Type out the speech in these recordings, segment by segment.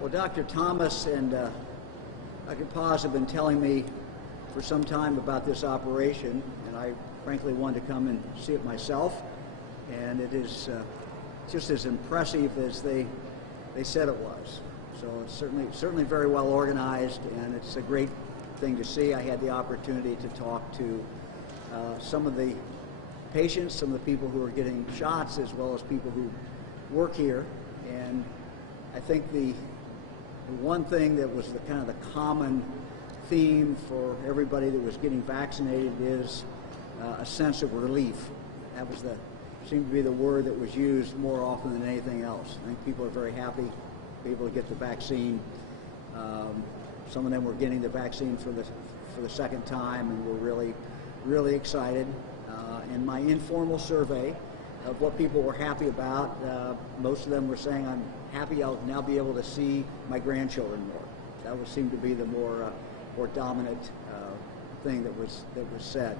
Well, Dr. Thomas and Dr. Paz have been telling me for some time about this operation, and I frankly wanted to come and see it myself. And it is just as impressive as they said it was. So it's certainly very well organized, and it's a great thing to see. I had the opportunity to talk to some of the patients, some of the people who are getting shots, as well as people who work here. And I think the one thing that was the kind of the common theme for everybody that was getting vaccinated is a sense of relief. That was seemed to be the word that was used more often than anything else. I think people are very happy to be able to get the vaccine. Some of them were getting the vaccine for the second time, and were really excited. In my informal survey of what people were happy about, most of them were saying, "I'm happy I'll now be able to see my grandchildren more." That would seem to be the more dominant thing that was said.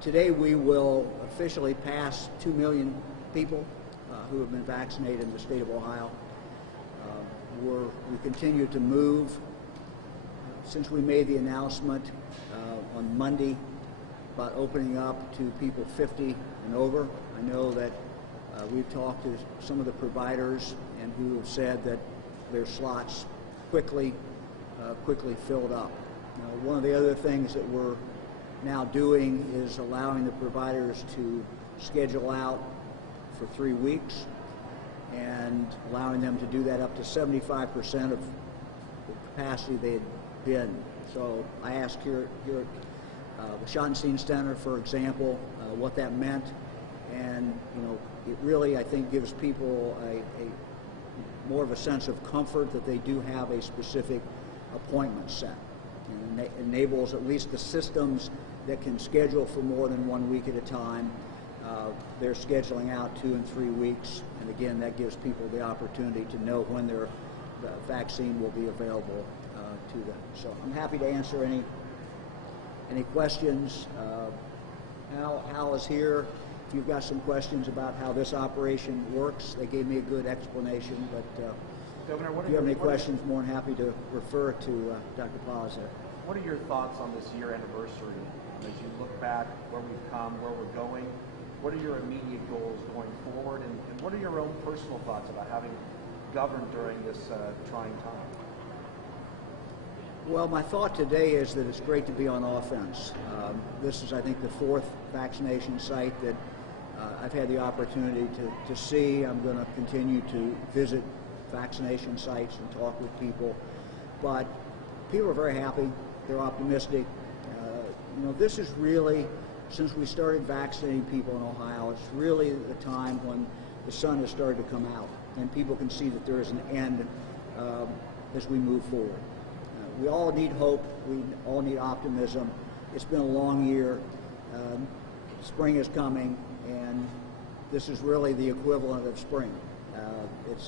Today we will officially pass 2 million people who have been vaccinated in the state of Ohio. We continue to move. Since we made the announcement on Monday about opening up to people 50 and over, I know that we've talked to some of the providers and who have said that their slots quickly filled up. Now, one of the other things that we're now doing is allowing the providers to schedule out for 3 weeks and allowing them to do that up to 75% of the capacity they had been. So I asked here at the Schottenstein Center, for example, what that meant, and it really, I think, gives people a more of a sense of comfort that they do have a specific appointment set, and it enables at least the systems that can schedule for more than 1 week at a time. They're scheduling out 2 and 3 weeks, and again, that gives people the opportunity to know when the vaccine will be available to them. So I'm happy to answer any questions. Hal is here. If you've got some questions about how this operation works, they gave me a good explanation, but Governor, if you have any questions, more than happy to refer to Dr. Paz. What are your thoughts on this year anniversary? As you look back where we've come, where we're going, what are your immediate goals going forward, and what are your own personal thoughts about having governed during this trying time? Well, my thought today is that it's great to be on offense. This is, I think, the 4th vaccination site that I've had the opportunity to see. I'm going to continue to visit vaccination sites and talk with people. But people are very happy. They're optimistic. This is really, since we started vaccinating people in Ohio, it's really the time when the sun has started to come out and people can see that there is an end as we move forward. We all need hope. We all need optimism. It's been a long year. Spring is coming, and this is really the equivalent of spring. It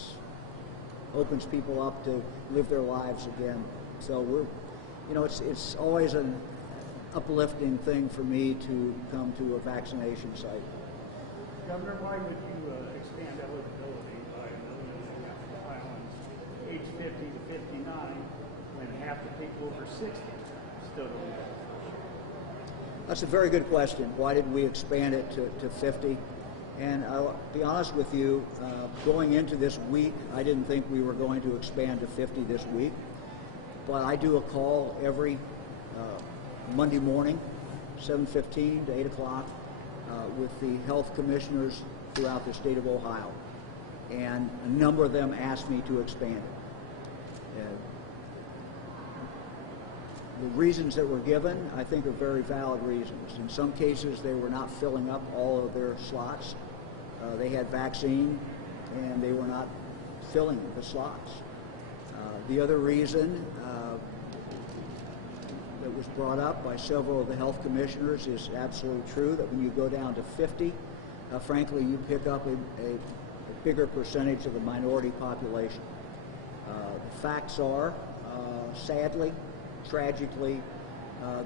opens people up to live their lives again. So it's always an uplifting thing for me to come to a vaccination site. Governor, why would you expand eligibility by 1 million Ohioans age 50 to 59 when half the people over 60 still don't have it? That's a very good question. Why did we expand it to 50? And I'll be honest with you, going into this week, I didn't think we were going to expand to 50 this week. But I do a call every Monday morning, 7:15 to 8 o'clock, with the health commissioners throughout the state of Ohio. And a number of them asked me to expand it. The reasons that were given, I think, are very valid reasons. In some cases, they were not filling up all of their slots. They had vaccine, and they were not filling the slots. The other reason that was brought up by several of the health commissioners is absolutely true, that when you go down to 50, frankly, you pick up a bigger percentage of the minority population. The facts are, sadly, tragically,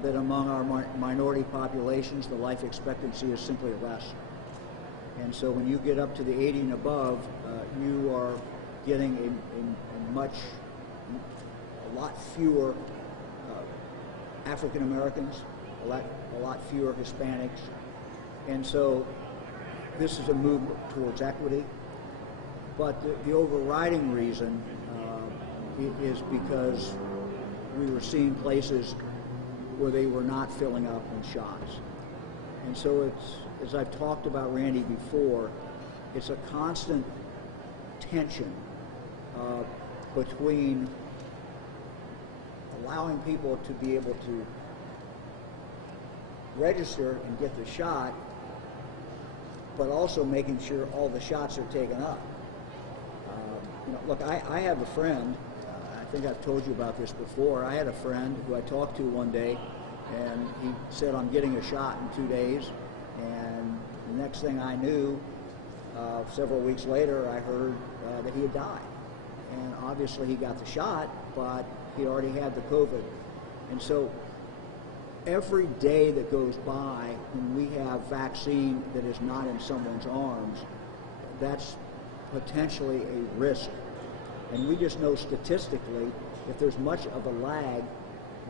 that among our minority populations, the life expectancy is simply less. And so when you get up to the 80 and above, you are getting a lot fewer African Americans, a lot fewer Hispanics, and so this is a movement towards equity. But the overriding reason is because we were seeing places where they were not filling up with shots. And so it's, as I've talked about Randy before, it's a constant tension between allowing people to be able to register and get the shot, but also making sure all the shots are taken up. Look, I have a friend, I think I've told you about this before, I had a friend who I talked to one day, and he said, I'm getting a shot in 2 days, and the next thing I knew, several weeks later, I heard that he had died. And obviously he got the shot, but he already had the COVID. And so every day that goes by when we have vaccine that is not in someone's arms, that's potentially a risk. And we just know statistically, if there's much of a lag,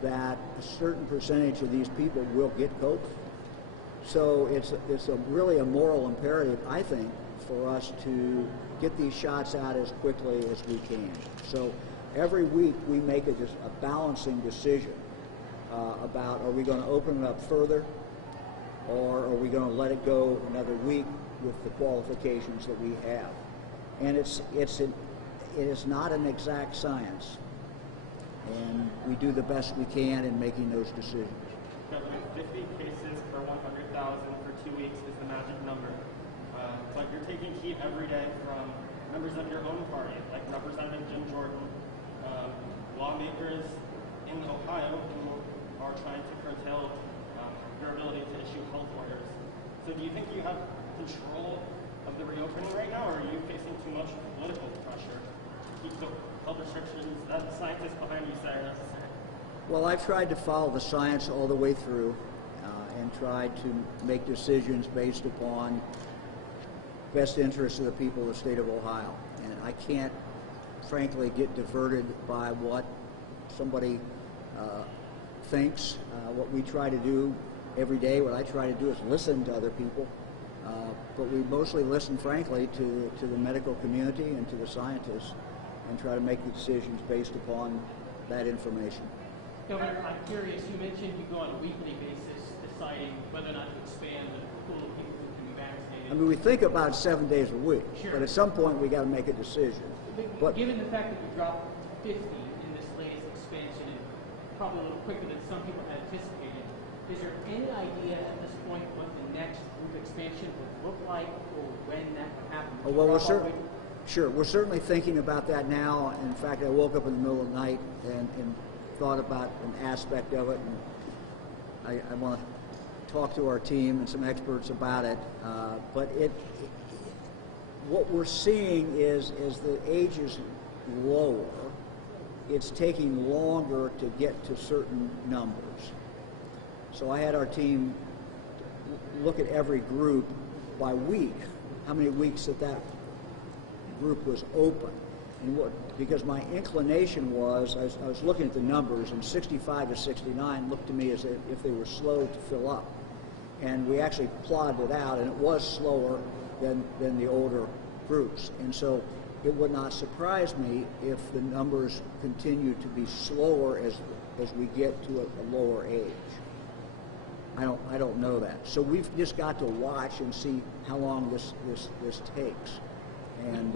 that a certain percentage of these people will get COVID. So it's really a moral imperative, I think, for us to get these shots out as quickly as we can. So every week we make a balancing decision about, are we going to open it up further, or are we going to let it go another week with the qualifications that we have? And it is not an exact science, and we do the best we can in making those decisions. 50 cases per 100,000 for 2 weeks is the magic number. But you're taking heat every day from members of your own party, like Representative Jim Jordan, lawmakers in Ohio who are trying to curtail your ability to issue health orders. So do you think you have control of the reopening right now, or are you facing too much political pressure to keep the health restrictions that the scientists behind you say are necessary? Well, I've tried to follow the science all the way through and tried to make decisions based upon best interests of the people of the state of Ohio. And I can't, frankly, get diverted by what somebody thinks. What we try to do every day, what I try to do is listen to other people. But we mostly listen, frankly, to the medical community and to the scientists and try to make the decisions based upon that information. Governor, I'm curious, you mentioned you go on a weekly basis deciding whether or not to expand the pool of people who can be vaccinated. I mean, we think about 7 days a week, Sure. but at some point we got to make a decision. But given the fact that we dropped 50 in this latest expansion, and probably a little quicker than some people had anticipated, is there any idea at this point what the next group expansion would look like, or when that would happen? Oh, well, we're certainly thinking about that now. In fact, I woke up in the middle of the night and thought about an aspect of it, and I want to talk to our team and some experts about it. But what we're seeing is the age is lower. It's taking longer to get to certain numbers. So I had our team look at every group by week, how many weeks that group was open. And because my inclination was, I was looking at the numbers, and 65 to 69 looked to me as if they were slow to fill up. And we actually plotted it out, and it was slower than the older groups. And so it would not surprise me if the numbers continue to be slower as we get to a lower age. I don't know that. So we've just got to watch and see how long this takes. And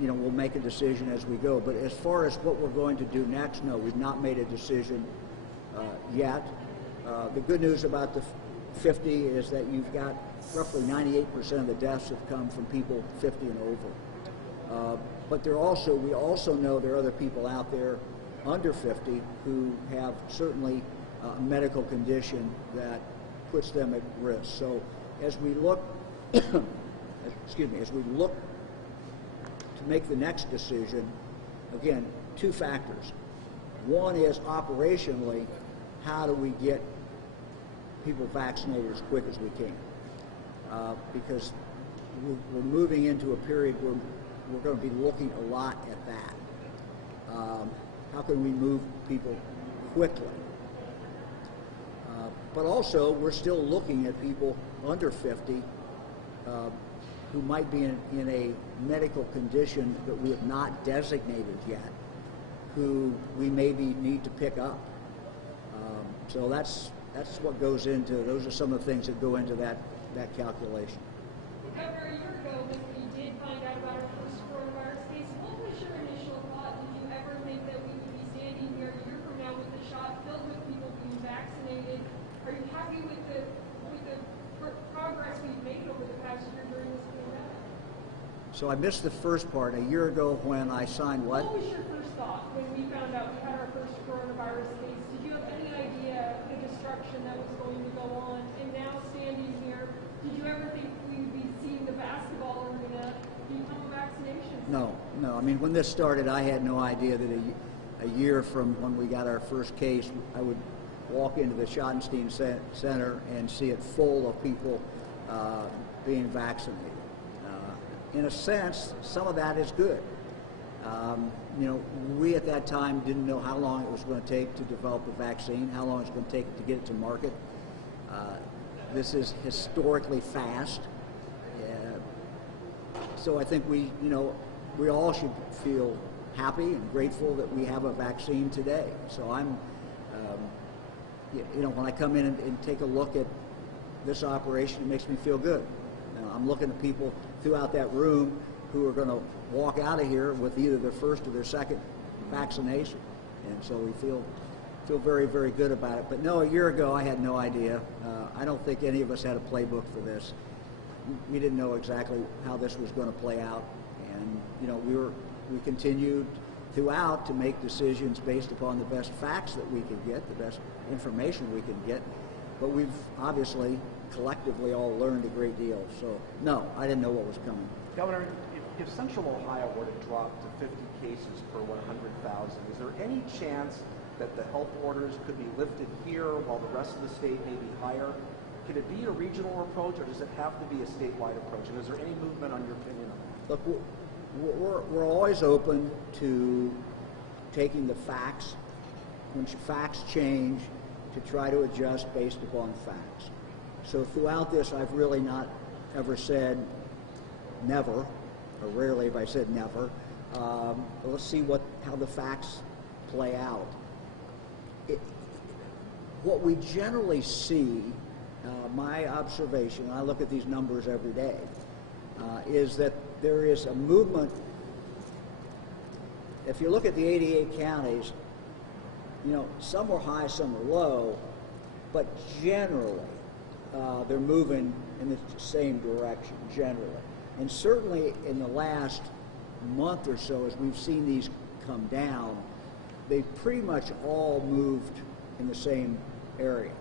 we'll make a decision as we go. But as far as what we're going to do next, no, we've not made a decision yet. The good news about the 50 is that you've got roughly 98% of the deaths have come from people 50 and over. But we also know there are other people out there under 50 who have certainly a medical condition that puts them at risk. So as we look, as we look to make the next decision, again, two factors. One is operationally, how do we get people vaccinated as quick as we can? Because we're moving into a period where we're going to be looking a lot at that. How can we move people quickly? But also, we're still looking at people under 50 who might be in a medical condition that we have not designated yet, who we maybe need to pick up. So that's what goes into, those are some of the things that go into that calculation. Governor, a year ago, when we did find out about our first coronavirus case, what was your initial thought? Did you ever think that we would be standing here a year from now with the shot filled with people being vaccinated? Are you happy with the progress we've made over the past year during this pandemic? So I missed the first part. A year ago when I signed what? What was your first thought when we found out we had our first coronavirus case? Did you have any idea the destruction that was going to go on? And now standing here, did you ever think we would be seeing the basketball arena become a vaccination center? No. I mean, when this started, I had no idea that a year from when we got our first case, I would walk into the Schottenstein Center and see it full of people being vaccinated. In a sense, some of that is good. We at that time didn't know how long it was going to take to develop a vaccine, how long it's going to take to get it to market. This is historically fast. So I think we all should feel happy and grateful that we have a vaccine today. So I'm, when I come in and take a look at this operation, it makes me feel good. I'm looking at people throughout that room who are going to walk out of here with either their first or their second vaccination, and so we feel very, very good about it. But no, a year ago I had no idea. I don't think any of us had a playbook for this. We didn't know exactly how this was going to play out, and we continued throughout to make decisions based upon the best facts that we could get, the best information we could get. But we've obviously collectively all learned a great deal. So no, I didn't know what was coming. Governor, if Central Ohio were to drop to 50 cases per 100,000, is there any chance that the health orders could be lifted here while the rest of the state may be higher? Could it be a regional approach, or does it have to be a statewide approach? And is there any movement on your opinion on that? Look, we're always open to taking the facts, when facts change, to try to adjust based upon facts. So throughout this, I've really not ever said never, or rarely have I said never. But let's see how the facts play out. What we generally see, my observation, and I look at these numbers every day, is that there is a movement. If you look at the 88 counties, some are high, some are low, but generally they're moving in the same direction, generally. And certainly in the last month or so, as we've seen these come down, they've pretty much all moved in the same area.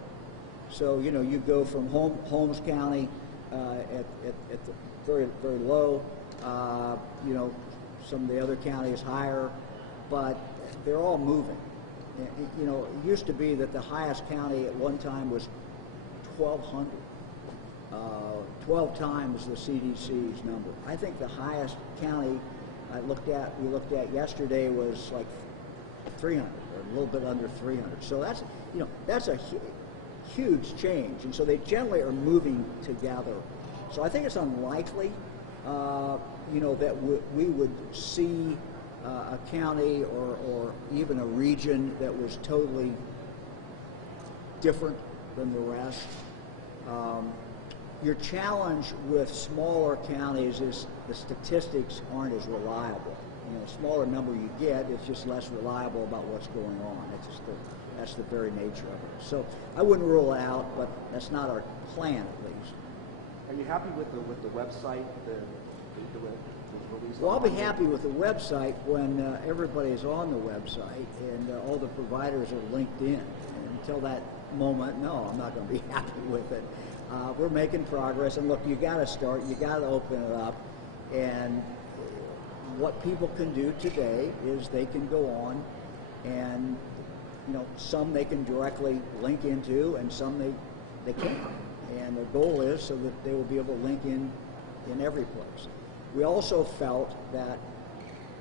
So, you go from Holmes County at the very, very low, some of the other counties higher, but they're all moving. It used to be that the highest county at one time was 1,200, 12 times the CDC's number. I think the highest county we looked at yesterday was like 300, or a little bit under 300. So that's a huge change, and so they generally are moving together. So I think it's unlikely, that we would see a county or even a region that was totally different than the rest. Your challenge with smaller counties is the statistics aren't as reliable. Smaller number you get, it's just less reliable about what's going on. That's the very nature of it. So I wouldn't rule it out, but that's not our plan, at least. Are you happy with the website, the release? Well, I'll be happy with the website when everybody's on the website and all the providers are linked in. And until that moment, no, I'm not going to be happy with it. We're making progress, and look, you got to start. You got to open it up, and what people can do today is they can go on, and some they can directly link into, and some they can't. And the goal is so that they will be able to link in every place. We also felt that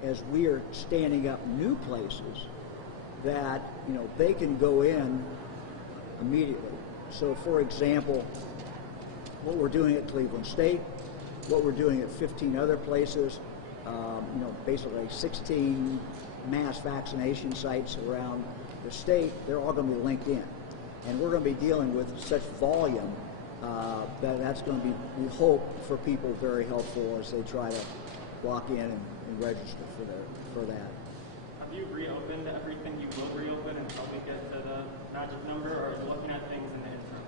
as we are standing up new places, that they can go in immediately. So, for example, what we're doing at Cleveland State, what we're doing at 15 other places, basically 16 mass vaccination sites around the state, they're all going to be linked in. And we're going to be dealing with such volume that's going to be, we hope, for people very helpful as they try to lock in and register for that. Have you reopened everything you will reopen until we get to the magic number, or are you looking at things in the interim?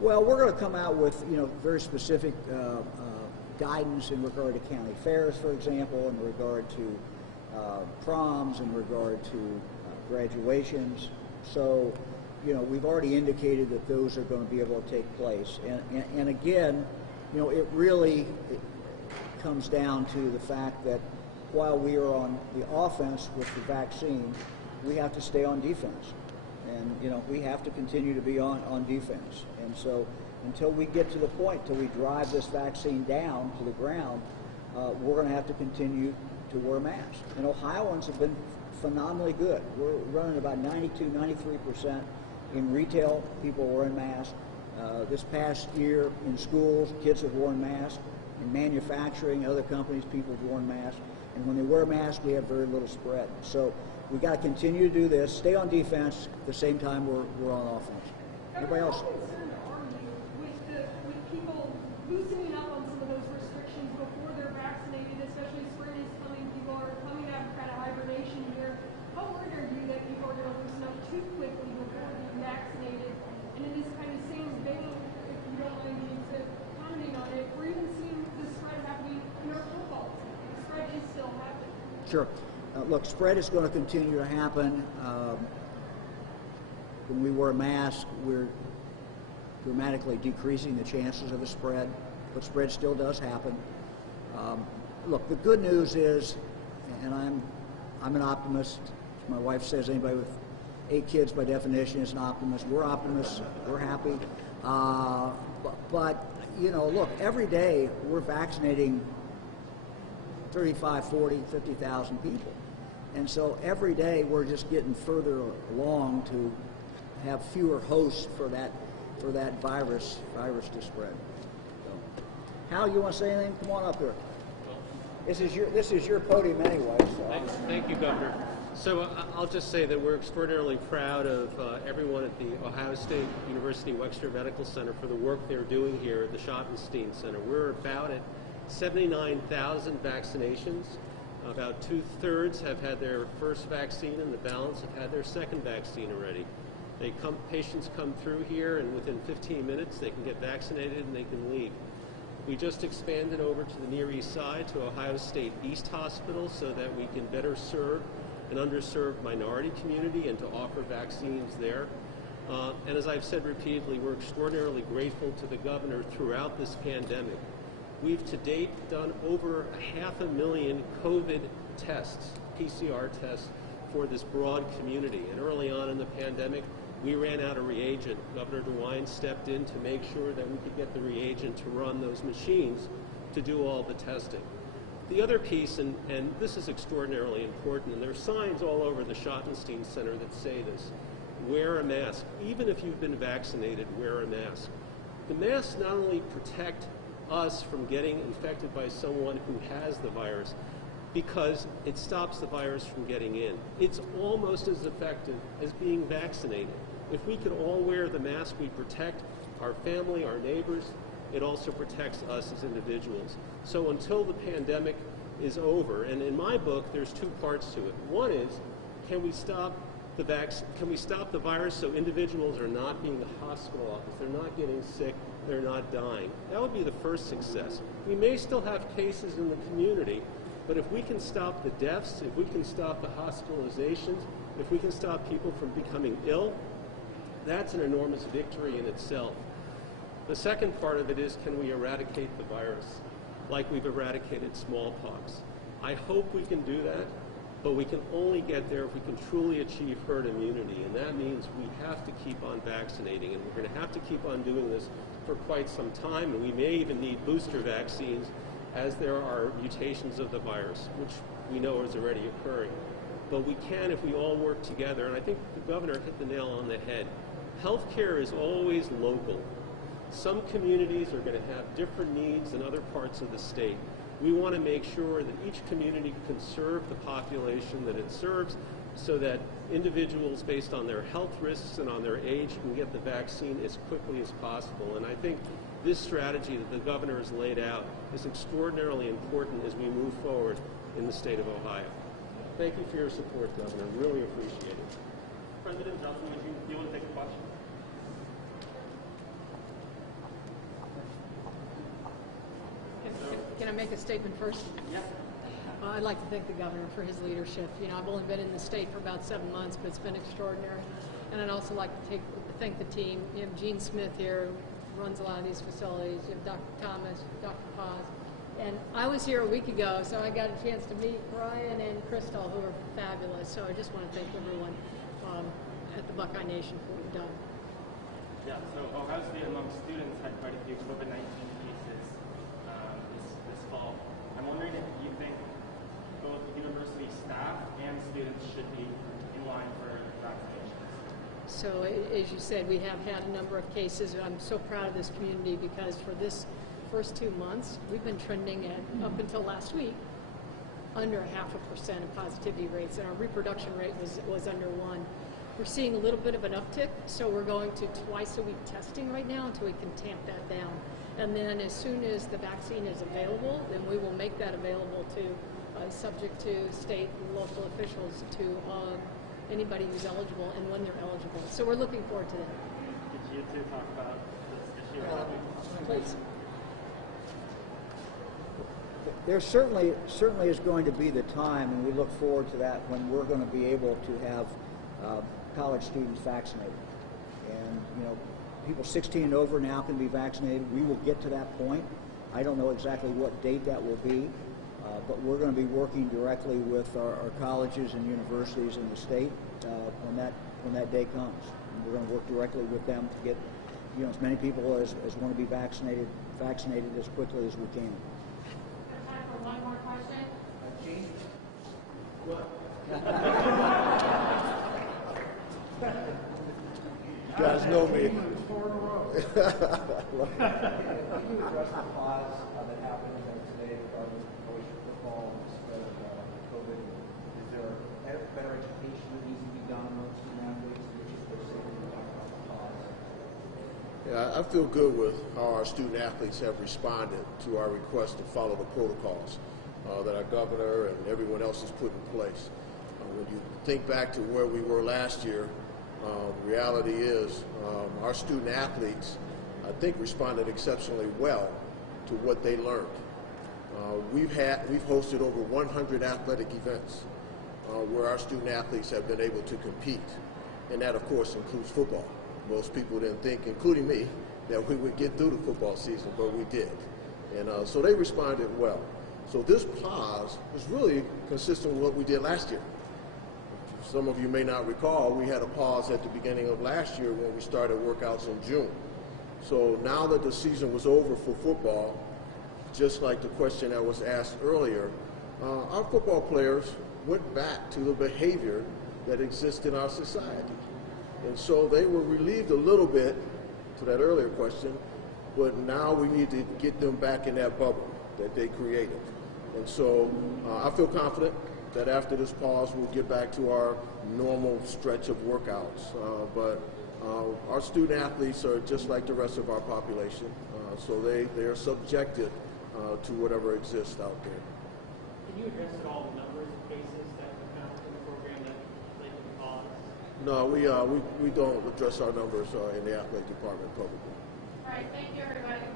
Well, we're going to come out with very specific guidance in regard to county fairs, for example, in regard to proms, in regard to graduations. So, we've already indicated that those are going to be able to take place. And again, it really comes down to the fact that while we are on the offense with the vaccine, we have to stay on defense. And, we have to continue to be on defense. And so until we get to the point, till we drive this vaccine down to the ground, we're going to have to continue to wear masks. And Ohioans have been phenomenally good. We're running about 92, 93% in retail, people wearing masks. This past year in schools, kids have worn masks. In manufacturing, other companies, people have worn masks. And when they wear masks, we have very little spread. So we got to continue to do this, stay on defense, at the same time we're on offense. Anybody else? How concerned are you with people loosening up on some of those restrictions before they're vaccinated, especially spring is coming, people are coming out of kind of hibernation here. How worried are you that people are going to loosen up too quickly before being vaccinated? And in this kind of same vein, if you don't mind me commenting on it, we're even seeing the spread happening in our football team. The spread is still happening. Sure. Look, spread is going to continue to happen. When we wear a mask, we're dramatically decreasing the chances of a spread, but spread still does happen. Look, the good news is, and I'm an optimist. My wife says anybody with 8 kids by definition is an optimist. We're optimists. We're happy. But look, every day we're vaccinating 35, 40, 50,000 people. And so every day we're just getting further along to have fewer hosts for that virus to spread. So, Hal, you want to say anything? Come on up here. This is your podium anyway. So. Thank you, Governor. So I'll just say that we're extraordinarily proud of everyone at the Ohio State University Wexner Medical Center for the work they're doing here at the Schottenstein Center. We're about at 79,000 vaccinations. About 2/3 have had their first vaccine, and the balance have had their second vaccine already. Patients come through here, and within 15 minutes they can get vaccinated and they can leave. We just expanded over to the Near East Side to Ohio State East Hospital so that we can better serve an underserved minority community and to offer vaccines there. And as I've said repeatedly, we're extraordinarily grateful to the governor throughout this pandemic. We've to date done over 500,000 COVID tests, PCR tests, for this broad community. And early on in the pandemic, we ran out of reagent. Governor DeWine stepped in to make sure that we could get the reagent to run those machines to do all the testing. The other piece, and this is extraordinarily important, and there are signs all over the Schottenstein Center that say this: wear a mask. Even if you've been vaccinated, wear a mask. The masks not only protect us from getting infected by someone who has the virus, because it stops the virus from getting in. It's almost as effective as being vaccinated. If we could all wear the mask, we protect our family, our neighbors. It also protects us as individuals. So until the pandemic is over, and in my book, there's 2 parts to it. One is, can we stop the virus so individuals are not being hospitalized, they're not getting sick, they're not dying? That would be the first success. We may still have cases in the community, but if we can stop the deaths, if we can stop the hospitalizations, if we can stop people from becoming ill, that's an enormous victory in itself. The second part of it is, can we eradicate the virus like we've eradicated smallpox? I hope we can do that, but we can only get there if we can truly achieve herd immunity, and that means we have to keep on vaccinating, and we're going to have to keep on doing this for quite some time, and we may even need booster vaccines as there are mutations of the virus, which we know is already occurring. But we can if we all work together, and I think the governor hit the nail on the head. Healthcare is always local. Some communities are going to have different needs than other parts of the state. We want to make sure that each community can serve the population that it serves so that individuals, based on their health risks and on their age, can get the vaccine as quickly as possible. And I think this strategy that the governor has laid out is extraordinarily important as we move forward in the state of Ohio. Thank you for your support, Governor. Really appreciate it. President Johnson, would you be able to take a question? Can I make a statement first? Yes. I'd like to thank the governor for his leadership. You know, I've only been in the state for about 7 months, but it's been extraordinary. And I'd also like to thank the team. You have Gene Smith here, who runs a lot of these facilities. You have Dr. Thomas, Dr. Paz. And I was here a week ago, so I got a chance to meet Brian and Crystal, who are fabulous. So I just want to thank everyone at the Buckeye Nation for what you've done. Yeah, so Ohio State among students had quite a few COVID-19 cases this fall. I'm wondering if you think both university staff and students should be in line for vaccinations. So as you said, we have had a number of cases. I'm so proud of this community because for this first 2 months, we've been trending at, up until last week, under 0.5% of positivity rates, and our reproduction rate was under 1. We're seeing a little bit of an uptick, so we're going to twice a week testing right now until we can tamp that down. And then as soon as the vaccine is available, then we will make that available to, subject to state and local officials, to anybody who's eligible and when they're eligible. So we're looking forward to that. Get you to talk about this issue. Please. There certainly is going to be the time, and we look forward to that, when we're going to be able to have college students vaccinated. And, you know, people 16 and over now can be vaccinated. We will get to that point. I don't know exactly what date that will be, but we're going to be working directly with our colleges and universities in the state when that day comes. And we're going to work directly with them to get, you know, as many people as want to be vaccinated as quickly as we can. Time for one more question. You guys know me. Can you address the pause that happened today regarding OSU football instead of COVID? Is there better education that needs to be done among student athletes? Which is their safety to talk about the pause? Yeah, I feel good with how our student athletes have responded to our request to follow the protocols that our governor and everyone else has put in place. When you think back to where we were last year, the reality is our student athletes, I think, responded exceptionally well to what they learned. We've hosted over 100 athletic events where our student athletes have been able to compete, and that, of course, includes football. Most people didn't think, including me, that we would get through the football season, but we did. And so they responded well. So this pause was really consistent with what we did last year. Some of you may not recall, we had a pause at the beginning of last year when we started workouts in June. So now that the season was over for football, just like the question that was asked earlier, our football players went back to the behavior that exists in our society. And so they were relieved a little bit, to that earlier question, but now we need to get them back in that bubble that they created. And so I feel confident that after this pause, we'll get back to our normal stretch of workouts. But our student athletes are just like the rest of our population, so they are subjected to whatever exists out there. Can you address at all the numbers of cases that were found in the program that led to the pause? No, we don't address our numbers in the athletic department publicly. All right, thank you, everybody.